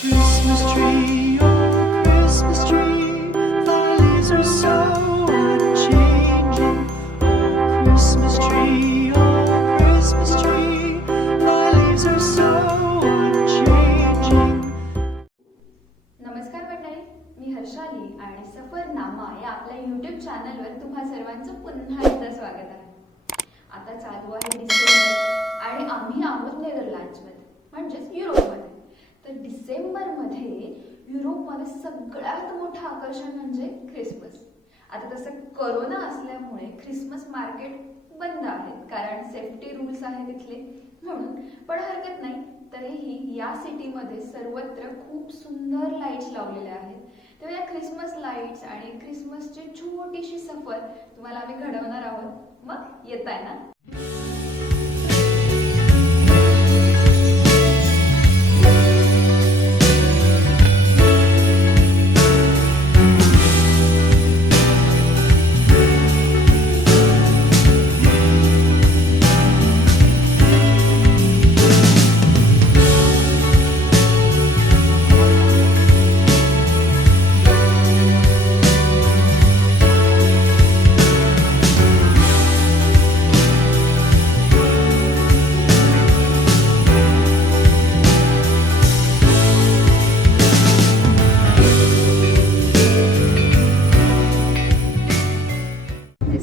Christmas tree, oh Christmas tree, thy leaves are so unchanging. Oh Christmas tree, thy leaves are so unchanging. नमस्कार मंडळी, मी हर्षाली आणि सफरनामा या आपल्या YouTube चॅनलवर तुम्हा सर्वांचं पुन्हा एकदा स्वागत आहे. आता चालू आहे डिसेंबर आणि आम्ही आहोत नेदरलँड्समध्ये म्हणजेच युरोपमध्ये. तर डिसेंबरमध्ये युरोपमध्ये सगळ्यात मोठं आकर्षण म्हणजे ख्रिसमस. आता तसं कोरोना असल्यामुळे ख्रिसमस मार्केट बंद आहेत कारण सेफ्टी रूल्स आहेत तिथले म्हणून, पण हरकत नाही. तरीही या सिटीमध्ये सर्वत्र खूप सुंदर लाईट्स लावलेल्या आहेत. तेव्हा या ख्रिसमस लाईट्स आणि ख्रिसमसची छोटीशी सफर तुम्हाला आम्ही घडवणार आहोत. मग येत आहे ना?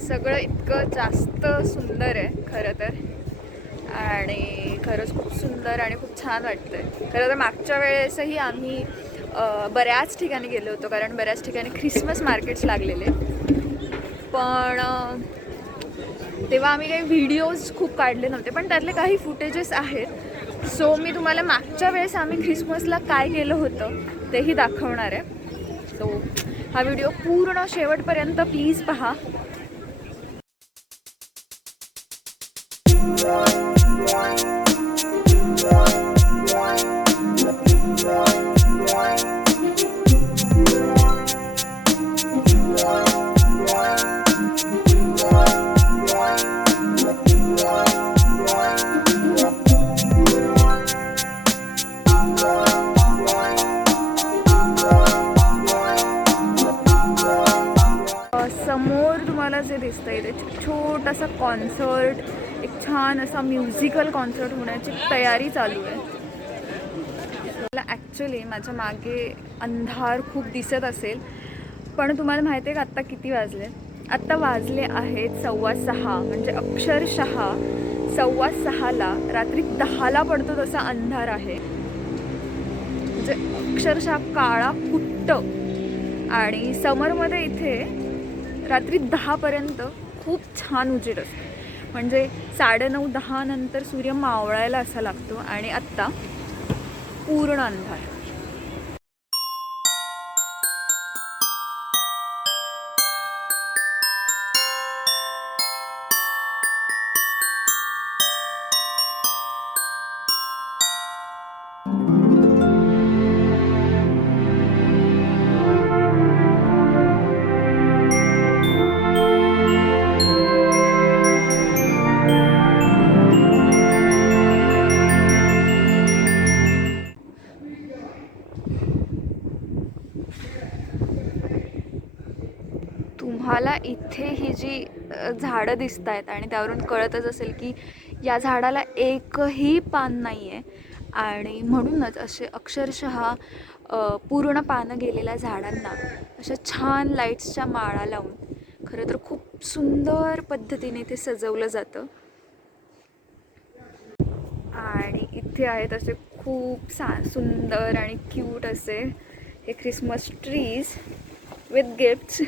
सगळं इतकं जास्त सुंदर आहे खरं तर, आणि खरंच खूप सुंदर आणि खूप छान वाटतंय. खरं तर मागच्या वेळेसही आम्ही बऱ्याच ठिकाणी गेलो होतो कारण बऱ्याच ठिकाणी ख्रिसमस मार्केट्स लागलेले, पण तेव्हा आम्ही काही व्हिडिओज खूप काढले नव्हते, पण त्यातले काही फुटेजेस आहेत. सो मी तुम्हाला मागच्या वेळेस आम्ही ख्रिसमसला काय केलं होतं तेही दाखवणार आहे. सो हा व्हिडिओ पूर्ण शेवटपर्यंत प्लीज पहा. समोर तुम्हाला जे दिसतंय ते छोटासा कॉन्सर्ट, एक छान असा म्युझिकल कॉन्सर्ट होण्याची तयारी चालू आहे. मला ॲक्च्युली माझ्या मागे अंधार खूप दिसत असेल, पण तुम्हाला माहिती आहे का आत्ता किती वाजले? आत्ता वाजले आहेत 6:15, म्हणजे अक्षरशः 6:15ला रात्री 10ला पडतो तसा अंधार आहे. म्हणजे अक्षरशः काळा कुट्ट. आणि समरमध्ये इथे रात्री 10पर्यंत खूप छान उजेड असतो, म्हणजे 9:30-10 नंतर सूर्य मावळायला असा लागतो आणि आत्ता पूर्ण अंधार. तुम्हाला इथे ही जी झाडं दिसत आहेत आणि त्यावरून कळतच असेल की या झाडाला एकही पान नाही आहे, आणि म्हणूनच असे अक्षरशः पूर्ण पानं गेलेल्या झाडांना अशा छान लाईट्सच्या माळा लावून खरं तर खूप सुंदर पद्धतीने ते सजवलं जातं. आणि इथे आहेत असे खूप सुंदर आणि क्यूट असे हे Christmas trees with gifts.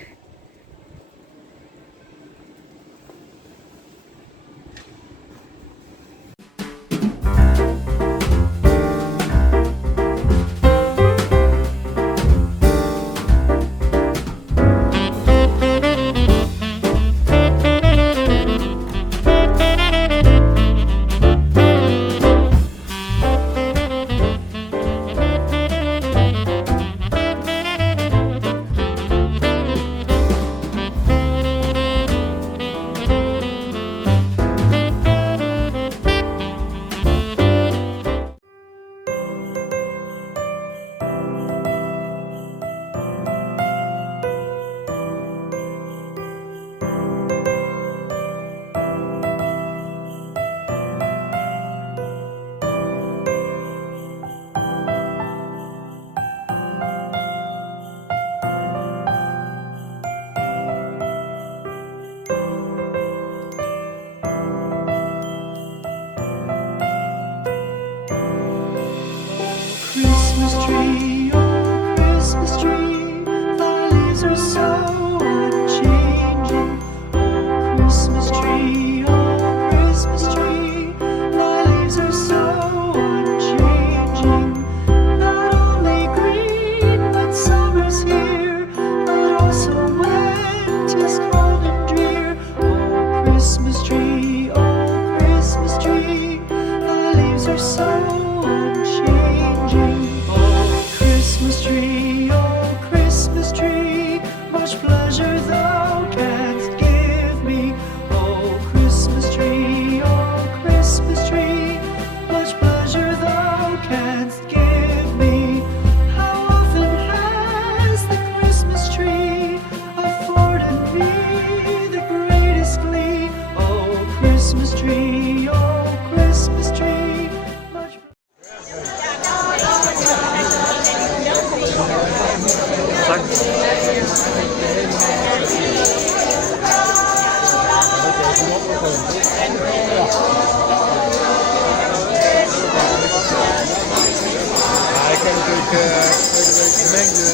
tree, oh Christmas tree, thy leaves are so unchanging. Oh Christmas tree, thy leaves are so unchanging. Not only green when summer's here, but also when 'tis cold and drear. Oh Christmas tree, thy leaves are so unchanging. Oh Christmas tree, much pleasure thou canst give me. Oh Christmas tree, much pleasure thou canst give me. How often has the Christmas tree afforded me the greatest glee? Oh Christmas tree, much. Ja, ik heb natuurlijk gemengde.